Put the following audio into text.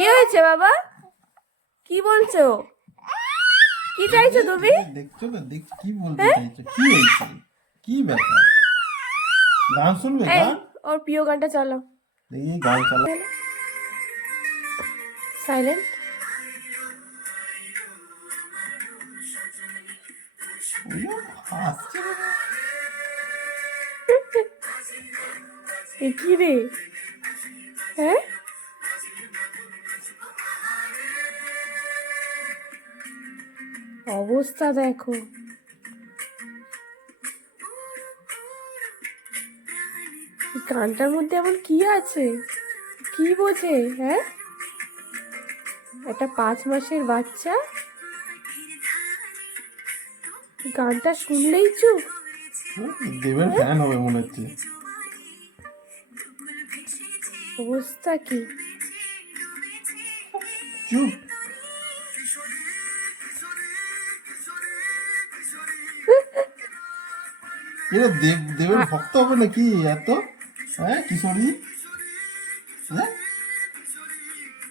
কি হয়েছে বাবা? কি বলছো? কি চাইছো তুমি? দেখছো না, দেখছো কি বলতে চাইছো? কি হয়েছে? কি ব্যাপার? গান শুনবে? এই গান ওর প্রিয় গানটা চালাও। দেখি, গান চালা। সাইলেন্ট। ওইও হাসছে বাবা। এ কি রে? হ্যাঁ, অবস্থা দেখো। এই গানটার মধ্যে এমন কি আছে? কি বোঝে? হ্যাঁ, একটা 5 মাসের বাচ্চা গানটা শুনলেই চুপ। দেবের ফ্যান হবে মনে হচ্ছে। অবস্থা কি? চুপ। এরা দেবের ভক্ত হবে নাকি এত? হ্যাঁ, কিশোরী। হ্যাঁ,